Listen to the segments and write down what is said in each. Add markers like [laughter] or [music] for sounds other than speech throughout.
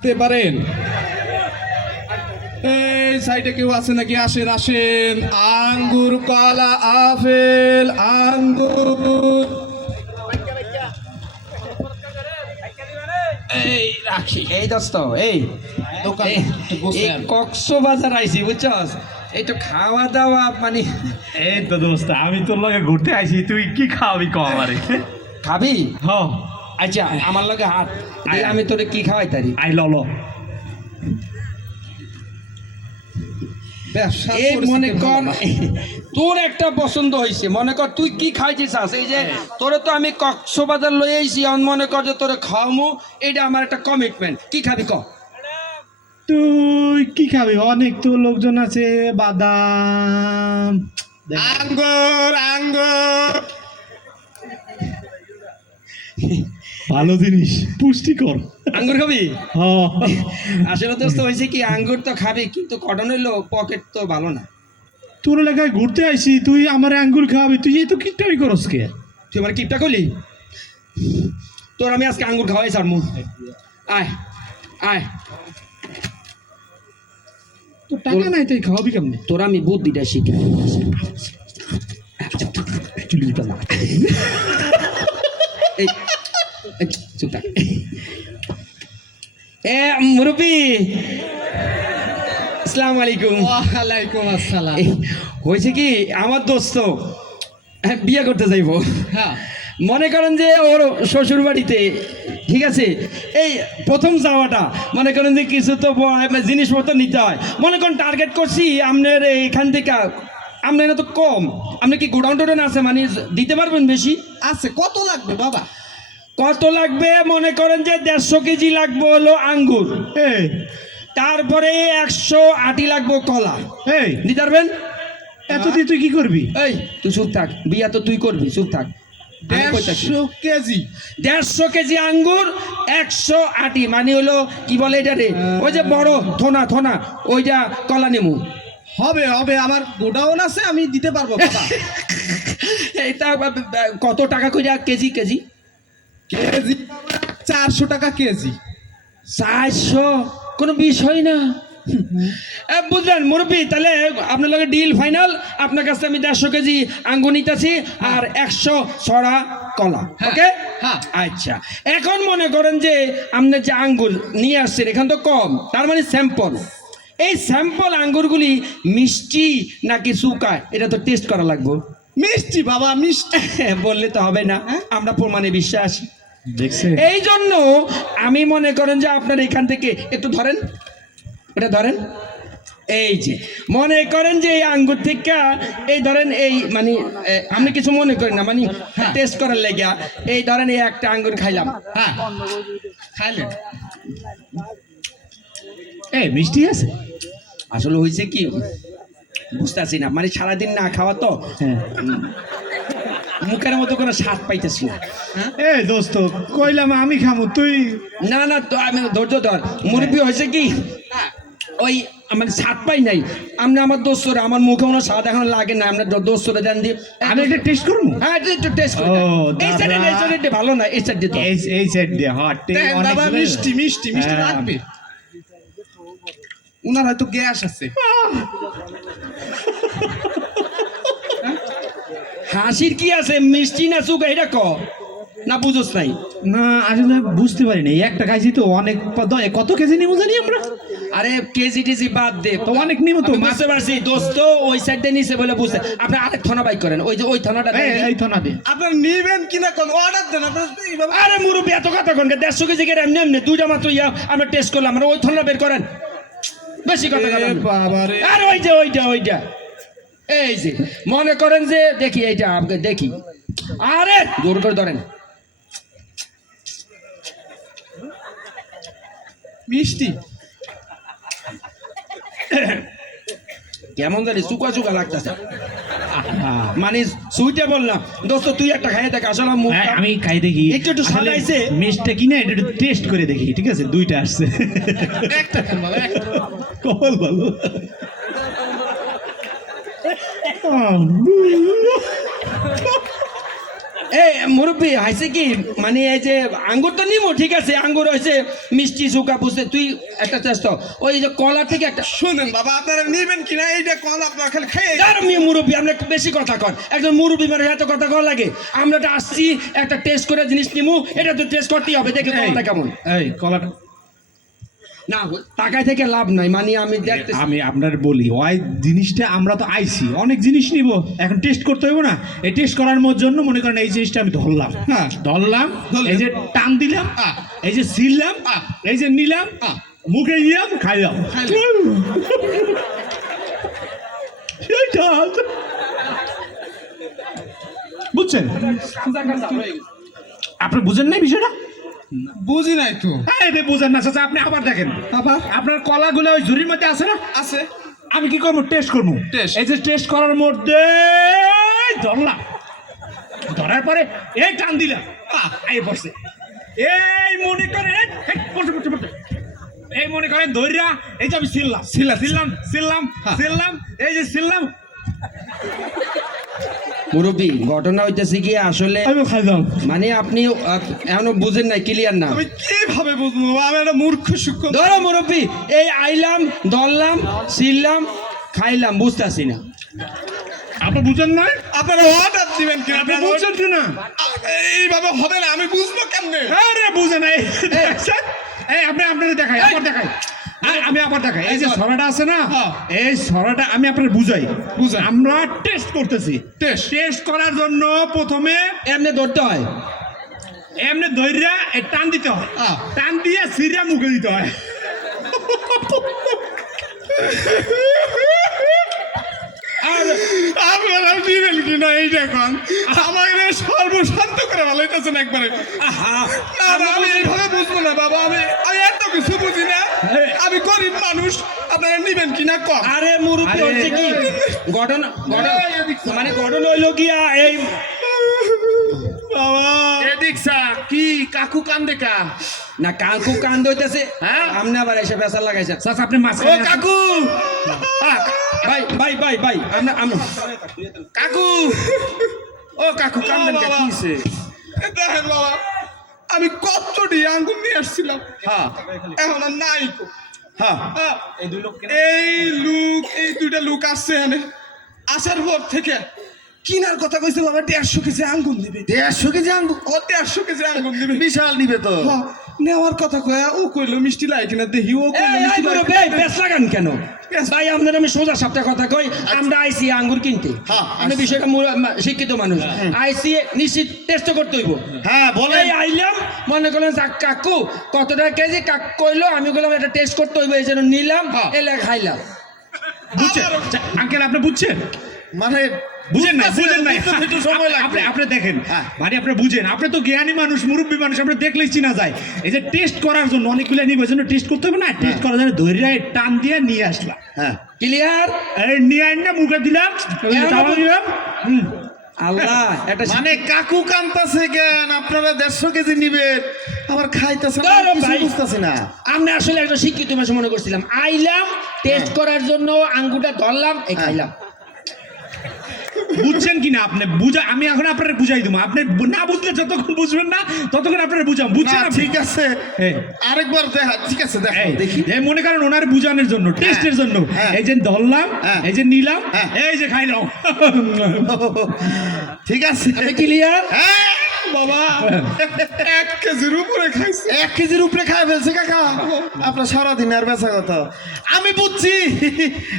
আসতে পারেন। এই সাইডে কেউ আছে নাকি? আসেন আসেন। আঙ্গুর কলা আপেল আঙ্গুর। এই রাখি। এই দোস্ত এই। দোকান এই- একটু এই কক্সবাজার আইছি বুঝছস? একটু খাওয়া দাওয়া মানে এই তো দোস্ত আমি তোর লগে ঘুরতে আইছি তুই কি খাওয়াবি ক আমারে? খাবি? হ। আচ্ছা আমার লগে হাত। আমি তোরে কি খাওয়াই তারি? আই ল এই মনে কর তোর একটা পছন্দ হয়েছে মনে কর তুই কি খাইতে চাস এই যে তোরে তো আমি কক্সবাজার লই আইছি মনে কর যে তোরে খাওয়ামু এটা আমার একটা কমিটমেন্ট কি খাবি ক? তুই কি খাবি? অনেক তো লোকজন আছে বাদাম। আঙ্গুর আঙ্গুর। ভালো জিনিস পুষ্টিকর। আঙ্গুর খাবি? হ আসলে দোস্ত হয়েছে কি আঙ্গুর তো খাবি কিন্তু কটন হইল পকেট তো ভালো না। তোর এলাকায় ঘুরতে আইছি তুই আমার আঙ্গুর খাওয়াবি তুই এই তো কিটারি করস কে? তুই আমার কিপটা করলি? তোর আমি আজকে আঙ্গুর খাওয়াই সারমু আয় আয়। তোর টাকা নাই তাই খাওয়াবি কেমনে? তোর আমি বুদ্ধিটা এই এই, চুপ থাক। এ মুরব্বী। আসসালামু আলাইকুম ওয়ালাইকুম আসসালাম। হয়েছে কি আমার দোস্ত হ্যাঁ, বিয়ে করতে যাইবো। হ্যাঁ। মনে করেন যে ওর শ্বশুর বাড়িতে ঠিক আছে এই প্রথম যাওয়াটা মনে করেন যে কিছু তো জিনিসপত্র নিতে হয়। মনে করেন টার্গেট করছি আপনার এখান থেকে আপনার এটা তো কম। আপনি কি গোডাউন টোডাউন আছে? মানে দিতে পারবেন বেশি? আছে। কত লাগবে বাবা? কত লাগবে? মনে করেন যে দেড়শো কেজি লাগবে হলো আঙ্গুর। তারপরে একশো আটি লাগবে কলা। এই। দিতে পারবেন? এত দিয়ে তুই কি করবি? এই তুই চুপ থাক। বিয়া তো তুই করবি চুপ থাক। দেড়শো কেজি? দেড়শো কেজি আঙ্গুর একশো আটি। মানে হলো কি বলে এটা রে ওই যে বড় থোনা থোনা ওইটা কলা নেমু। হবে হবে আমার গোডাউন আছে আমি দিতে পারব [laughs] এটা কত টাকা কইরা কেজি কেজি? কেজি চারশো টাকা কেজি। চারশো? কোনো বিষয় না। [laughs] বুঝলেন মুরব্বী তাহলে আপনার লগে ডিল ফাইনাল আপনার কাছে আমি দেড়শো কেজি আঙ্গুর নিতেছি আর একশো ছড়া কলা হ্যাঁ, ওকে? হ্যাঁ। আচ্ছা এখন মনে করেন যে আপনার যে আঙ্গুর নিয়ে আসছেন এখান তো কম তার মানে স্যাম্পল এই স্যাম্পল আঙ্গুরগুলি মিষ্টি নাকি শুকায়? এটা তো টেস্ট করা লাগবে। মিষ্টি বাবা মিষ্টি। বললে তো হবে না। আমরা প্রমাণে বিশ্বাস। এই জন্য আমি মনে করেন যে আপনার এখান থেকে একটু ধরেন। এটা ধরেন। এই যে মনে করেন যে এই আঙ্গুর থেকে এই ধরেন এই মানে আপনি কিছু মনে করেন না মানে টেস্ট করার লেগে এই ধরেন এই একটা আঙ্গুর খাইলাম। হ্যাঁ খাইলেন। এই মিষ্টি আছে? আসলে হয়েছে কি? বুঝতেছি না। মানে সারাদিন না খাওয়া তো হ্যাঁ। মুখের মতো কোনো স্বাদ পাইতেছি না। এই দোস্ত কইলাম আমি খামু তুই? না না তো আমি ধৈর্য ধর। মুরব্বী হয়েছে কি? ওই আমার স্বাদ পাই নাই। আপনি আমার দোস্তরে আমার মুখে কোনো স্বাদ এখন লাগে না। আপনার দোস্তরে দেন দিয়ে আমি একটা টেস্ট করব? হ্যাঁ একটু- একটু টেস্ট করে। ও, দেন। এই সাইডে এই সাইডে ভালো না এই সাইডে এই দিয়ে হট বাবা মিষ্টি মিষ্টি মিষ্টি হ্যাঁ। লাগবে? উনার হয়তো গ্যাস আছে। হাসির কি আছে? মিষ্টি না সুগা এটা ক। না বুঝোস নাই? না আসলে বুঝতে পারি না এই একটা খাইছি তো অনেক দ- কত কেজি নিবো জানি আমরা? আরে কেজি টেজি বাদ দে। তো অনেক নিবো তো মাছ পারছি। দোস্ত ওই সাইডে নিচে বলে বুঝতে আপনি আরেক থানা বাইক করেন। ওই যে ওই থানাটা দেন এই থানা এই তো না দে আপনার নিবেন কিনা কোন অর্ডার দেন? আরে মুরব্বী এত কথা কোন দেড়শো কেজি করে এমনি এমনি দুইটা মাত্র ইয়া আমরা টেস্ট করলাম। আমরা ওই থানা বের করেন। বেশি কথা আর ওই যে ওইটা ওইটা এই যে মনে করেন যে দেখি এইটা আপনাকে দেখি। আরে জোর করে ধরেন। মিষ্টি। কেমন জানি চুকা চুকা লাগতেছে। মানে সুইটে বললাম দোস্ত তুই একটা খাইয়ে দেখ আসলে মুখ হ্যাঁ, আমি খাই দেখি। একটু একটু সাজাইছে। মিষ্টি কিনে এটা একটু টেস্ট করে দেখি ঠিক আছে? দুইটা আসছে। একটা একটা কপাল ভালো এই মুরব্বী হাইছে কি? মানে এই যে আঙ্গুর তো নিমো ঠিক আছে? আঙ্গুর হয়েছে মিষ্টি সুকা বুঝতে তুই একটা চেষ্টা ওই যে কলা থেকে একটা শুনেন বাবা আপনারা নিবেন কিনা? এইটা কল আপনার খালি খেয়ে আর মুরব্বী আমরা একটু বেশি কথা কর একজন মুরব্বী মানে এত কথা কর লাগে। আমরা আসছি একটা টেস্ট করে জিনিস নিমু। এটা তো টেস্ট করতেই হবে। দেখে কলাটা কেমন। এই কলাটা না টাকায় থেকে লাভ নাই মানে আমি দেখতে আমি আপনার বলি ওই জিনিসটা আমরা তো আইছি অনেক জিনিস নিব এখন টেস্ট করতে হইব না। এই টেস্ট করার জন্য মনে করেন এই জিনিসটা আমি ধরলাম। হ্যাঁ। ধরলাম এই যে টান দিলাম আহ। এই যে ছিললাম আহ। এই যে নিলাম। মুখে নিলাম খাইলাম। [laughs] বুঝছেন? আপনি বুঝেন নাই বিষয়টা? বুঝি নাই তো। হ্যাঁ এটা বুঝেন না চাচা আপনি আবার দেখেন। আবার? আপনার কলাগুলো ওই ঝুড়ির মধ্যে আছে না? আছে। আমি কি করব? টেস্ট করব। Test. এই যে টেস্ট করার মধ্যে ধরলাম। ধরার পরে এই টান দিলাম। এই বসে। এই মনে করেন বসে বসে বসে। এই মনে করেন ধৈর্যা এই যে আমি সিললাম সিলা, সিললাম সিললাম হ্যাঁ। সিললাম এই যে সিললাম মুরব্বী ঘটনা হইতেছে কি আসলে আমি খাইলাম মানে আপনি এখনও বুঝেন নাই ক্লিয়ার না। আমি কীভাবে বুঝব? আমি একটা মূর্খ সূক্ষ্ম ধরো মুরব্বী এই আইলাম ধরলাম ছিললাম খাইলাম বুঝতেছি না। আপনি বুঝেন না আপনারা অর্ডার দিবেন কিনা? আপনি বুঝছেন কি না এইভাবে হবে না আমি বুঝব কেমনে? আরে বুঝে নাই? এই আপনি আপনাদের দেখাই আবার দেখাই। আমি আবার দেখাই। এই যে সরাটা আছে না হ্যাঁ। এই সরাটা আমি আপনার বুঝাই। বুঝাই। আমরা টেস্ট করতেছি। টেস্ট টেস্ট করার জন্য প্রথমে এমনি ধরতে হয়। এমনি ধৈর্যা টান দিতে হয়। হ্যাঁ। টান দিয়ে সিরিয়া মুখে দিতে হয়। আপনারা দিবেন কিনা এইটা এখন? আমাকে সর্বশান্ত করে ভালো হইতেছেন একবারে। আহা, না, না, আমি এইভাবে বুঝব না বাবা আমি আমি এত কিছু বুঝি না। আমি গরিব মানুষ আপনারা নিবেন কিনা কম? আরে মুরব্বী হচ্ছে কি? ঘটনা মানে ঘটনা হইল গিয়া এই বাবা। এদিক কি কাকু কান্দে কা? না কাকু কান্দ হইতেছে। হ্যাঁ? আপনি আবার এসে পেশা লাগাইছেন চাচা আপনি মাছ ও কাকু! ভাই ভাই ভাই ভাই আমরা আমরা কাকু! ও কাকু কান্দেন কা বাবা। কিছে দেখেন বাবা আমি কতটি আঙ্গুর নিয়ে আসছিলাম। হ্যাঁ। এখন আর নাই কো। হ্যাঁ। হ্যাঁ, এই লোক এই দুইটা লোক আসছে এখানে। আসার পর থেকে কিনার কথা কইছে বাবা দেড়শো কেজি আঙ্গুর দিবে দেড়শো কেজি আঙ্গু ও দেড়শো কেজি আঙ্গুর দিবে বিশাল নিবে তো। হ্যাঁ, নেওয়ার কথা কয়া ও কইলো মিষ্টি লাই কিনা দেখি ও কইলো পেছ লাগান কেন ভাই আপনার আমি সোজা সাপটা কথা কই আমরা আইসি আঙ্গুর কিনতে। হ্যাঁ, আপনি বিষয়টা মুর- মা- শিক্ষিত মানুষ। আইসি নিশ্চিত টেস্ট করতে হইব। হ্যাঁ বলে আইলাম মনে করলেন যাক কাকু কত টাকা কেজি? কাকু কইলো আমি বললাম এটা টেস্ট করতে হইব এই জন্য নিলাম এলে খাইলাম। বুঝছেন আঙ্কেল আপনি বুঝছেন? মানে বুঝেন না বুঝেন না, একটু সময় লাগবে। আপনি আপনি দেখেন হ্যাঁ। মানে আপনি বুঝেন। আপনি তো জ্ঞানী মানুষ মুরব্বী মানুষ আপনি দেখলেই চিনা যায়। এই যে টেস্ট করার জন্য অনেকগুলো নিবে জন্য টেস্ট করতে হবে না? টেস্ট করার জন্য ধৈর্য টান দিয়ে নিয়ে আসলাম হ্যাঁ। ক্লিয়ার এই নিয়ে আইন না মুখে দিলাম। আল্লাহ একটা মানে কাকু কান্তাছে কেন? আপনারা দেড়শো কেজি নিবেন আবার খাইতেছেন না, না, কিছু ভাই। বুঝতেছি না। আমরা আসলে একটা শিক্ষিত মানুষ মনে করছিলাম। আইলাম টেস্ট করার জন্য আঙ্গুটা ধরলাম এই হ্যাঁ। খাইলাম। বুঝছেন কি না আপনি? বুঝা আমি এখন আপনার বুঝাই দেবো। আপনি না বুঝলে যতক্ষণ বুঝবেন না ততক্ষণ আপনার বুঝাম বুঝছেন না, ঠিক আছে। হ্যাঁ। আরেকবার দেখা ঠিক আছে দেখো দেখি। এই মনে করেন ওনার বুঝানোর জন্য টেস্টের জন্য। হ্যাঁ। এই যে ধরলাম হ্যাঁ। এই যে নিলাম হ্যাঁ। এই যে খাইলাম। [laughs] ঠিক আছে। ক্লিয়ার হ্যাঁ। বাবা। এক কেজির উপরে খাইছে। এক কেজির উপরে খাই ফেলছে কাকা। আপনার সারাদিন আর বেচা কথা। আমি বুঝছি।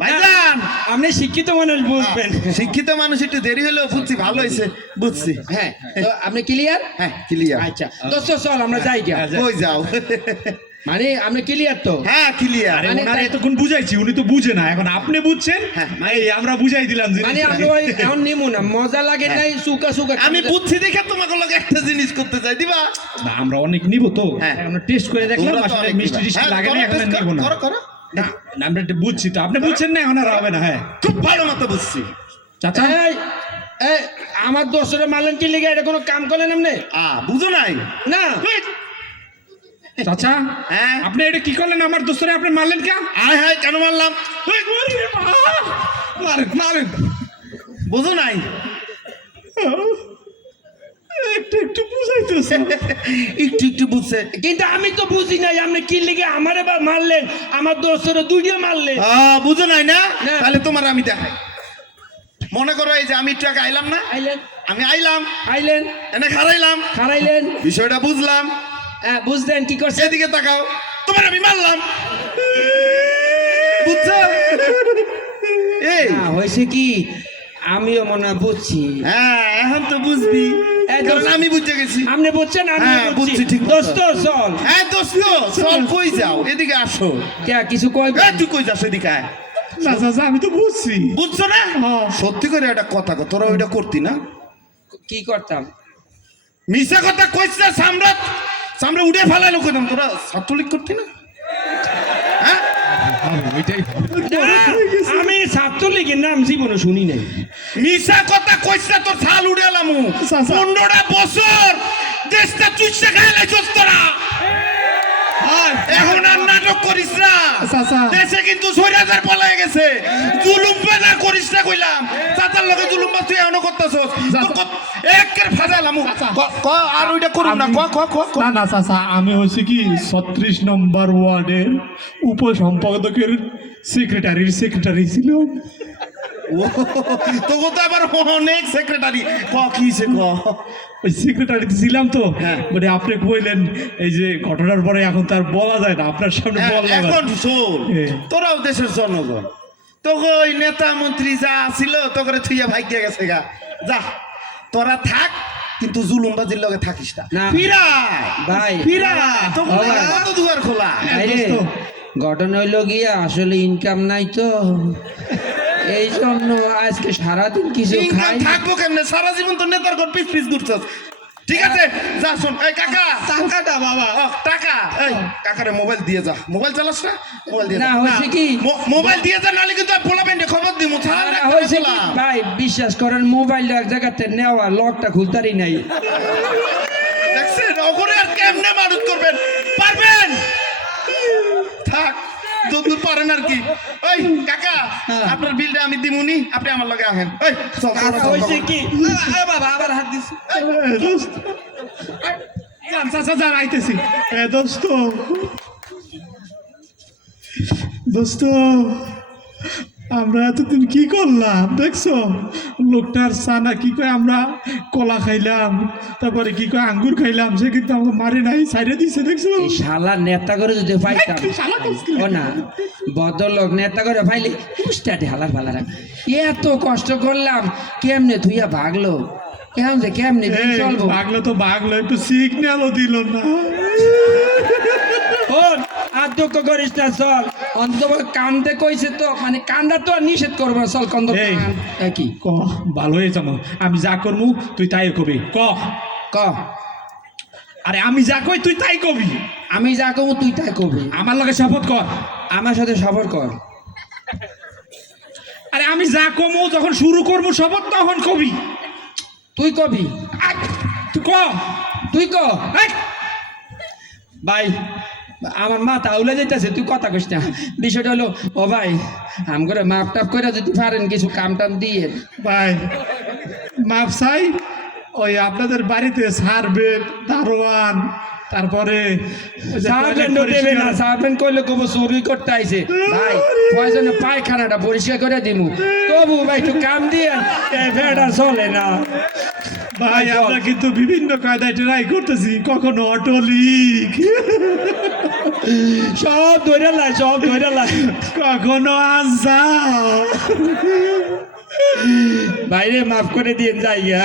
ভাইজান। আপনি শিক্ষিত মানুষ বুঝবেন। শিক্ষিত মানুষ একটু দেরি হলেও বুঝছি ভালো হয়েছে। বুঝছি। হ্যাঁ তো আপনি ক্লিয়ার হ্যাঁ ক্লিয়ার আচ্ছা দোস্ত চল আমরা যাই গিয়া। কই যাও? মানে আপনি ক্লিয়ার তো? হ্যাঁ ক্লিয়ার আরে মানে ওনার এতক্ষণ বুঝাইছি উনি তো বুঝে না। এখন আপনি বুঝছেন? হ্যাঁ। এই আমরা বুঝাই দিলাম মানে আপনি ওই এখন নিমু না মজা লাগে নাই সুকা সুকা আমি বুঝছি দেখে তোমাকে লোক একটা জিনিস করতে চাই দিবা? না, আমরা অনেক নিব তো। হ্যাঁ। আমরা টেস্ট করে দেখলাম আসলে মিষ্টি টিষ্টি হ্যাঁ, লাগে না এখন নিব না। করো, করো। না, না, আমরা বুঝছি তো। আপনি বুঝছেন না এখন আর হবে না হ্যাঁ। খুব ভালো মতো বুঝছি। চাচা? আমার দোস্তরে মারলেন কি লিগে? এটা কোনো কাম করলেন আপনি? আ বুঝো নাই? না। চাচা হ্যাঁ? আপনি এটা কি করলেন? আমার দোস্তরে আপনি মারলেন কে আয় হায় কেন মারলাম? মারেন মারেন। বুঝো নাই? একটু একটু বুঝাইতেছে। একটু একটু বুঝছে। কিন্তু আমি তো বুঝি নাই আপনি কি লিগে আমার বা মারলেন? আমার দোস্তরা দুইটা মারলেন। বুঝো নাই না? না। তাহলে তোমার আমি দেখাই। মনে করো এই যে আমি একটু আগে আইলাম না? আইলেন। আমি আইলাম। আইলেন। এনে খারাইলাম খারাইলেন বিষয়টা বুঝলাম। হ্যাঁ বুঝলেন কি করছে? এদিকে তাকাও। তোমার আমি মারলাম। বুঝছ? এই। না হয়েছে কি? আমিও মনে হয় বুঝছি। হ্যাঁ এখন তো বুঝবি। কারণ আমি বুঝতে গেছি। আপনি বুঝছেন আমি হ্যাঁ, বুঝছি। বুঝছি, ঠিক দোস্ত চল। হ্যাঁ দোস্ত চল কই যাও? এদিকে আসো। কে কিছু কই? এ, তুই কই যাস এদিকে আয়। না চাচা আমি তো বুঝছি। বুঝছ না? হ্যাঁ। সত্যি করে একটা কথা তোরা ওইটা করতি না? কি করতাম? মিশা কথা কইছ না সামরাত সামরা উড়ে ফেলালো কইতাম তোরা ছাত্রলীগ করতি না? হ্যাঁ? আমি ছাত্রলীগের নাম জীবনে শুনি নাই। মিশা কথা কইছ তোর ছাল উড়ে এলামু। পনেরোটা বছর দেশটা চুষে খাইলে তোরা। এখন আর নাটক করিস না। চাচা। দেশে কিন্তু সৈরাজার পলায় গেছে। জুলুম বেজার করিস না কইলাম। চাচার লগে জুলুম তুই এখনও করতেছস। একের ক আর ওইটা করুন না ক ক। না না চাচা আমি হচ্ছে কি ছত্রিশ নম্বর ওয়ার্ডের উপসম্পাদকের সেক্রেটারির সেক্রেটারি ছিল। তো আবার অনেক সেক্রেটারি ক কি সে ক? ওই সেক্রেটারিতে ছিলাম তো। হ্যাঁ। মানে আপনি কইলেন এই যে ঘটনার পরে এখন তার বলা যায় না আপনার সামনে হ্যাঁ, এখন শোন তোরাও দেশের জনগণ। তোকে ওই নেতা মন্ত্রী যা ছিল তোকে থুইয়া ভাগ্যে গেছে গা। যা। তোরা থাক কিন্তু জুলুমবাজির লগে থাকিস না। ভাই। ফিরা! ভাই। কত দুয়ার খোলা। ঘটনা হইল গিয়া আসলে ইনকাম নাই তো। এই জন্য আজকে সারাদিন কিছু খাই থাকব কেমনে? সারা জীবন তো নেতার ঘর পিস পিস ঘুরছস। ঠিক আছে যা শোন এই কাকা। টাকাটা বাবা। ও, টাকা। এই কাকারে মোবাইল দিয়ে যা। মোবাইল চালাস না? মোবাইল দিয়ে না হয়েছে কি? মোবাইল দিয়ে যা নালে কিন্তু পোলা পেন্ডে খবর দিমু। ছাড় না, হয়েছে কি? ভাই বিশ্বাস করেন মোবাইলটা এক জায়গাতে নেওয়া লকটা খুলতারই নাই। দেখছেন? ওখানে আর কেমনে মানুষ করবেন? পারবেন? থাক। যতদূর পারেন আর কি। ওই কাকা হ্যাঁ। আপনার বিলটা আমি দিমুনি আপনি আমার লগে আহেন। ওই চল, হয়েছে কি? বাবা আবার হাত দিছি। যান চাচা যান আইতেছি দোস্ত। দোস্ত। আমরা এতদিন কি করলাম দেখছ? লোকটার সানা কি কয় আমরা কলা খাইলাম তারপরে কি কয় আঙ্গুর খাইলাম সে কিন্তু আমাকে মারে নাই সাইডে দিছে দেখছ? শালা নেতা করে যদি পাইতাম? ও না বদলোক নেতা করে পাইলে উস্তাটি হালার ফালার এত কষ্ট করলাম কেমনে ধুইয়া ভাগলো? কেমন যে কেমনে চলবো? বাগলো তো ভাগলো একটু সিগন্যালও দিল না। শোন আর দুঃখ করিস না চল। অন্তত কান্দে কইছে তো মানে কান্দা তো আর নিষেধ করব না চল কন্দ। কি? ক ভালো হয়ে যাব আমি যা করব তুই তাই কবি। ক। ক। আরে আমি যা কই তুই তাই কবি। আমি যা কবো তুই তাই কবি। আমার লগে শপথ কর। আমার সাথে সফর কর। আরে আমি যা কমো যখন শুরু করব শপথ তখন কবি। তুই কবি। তুই ক। তুই ক। ভাই আমার মা তাউলে যেতেছে তুই কথা কইস না। বিষয়টা হলো ও ভাই আম করে মাপ টাপ করে যদি পারেন কিছু কাম টাম দিয়ে। ভাই মাপ চাই ওই আপনাদের বাড়িতে সার্ভে দারোয়ান তারপরে পরিষ্কার- করলে কবু চুরি করতে আইছে। ভাই প্রয়োজনে পায়খানাটা পরিষ্কার করে দিমু। তবু ভাই একটু কাম দিয়ে চলে না। ভাই আমরা কিন্তু বিভিন্ন কায়দায় ট্রাই করতেছি কখনো অটোলিক সব ধরে লাই সব ধরে লাই। কখনো আজা বাইরে মাফ করে দিয়ে যাই গা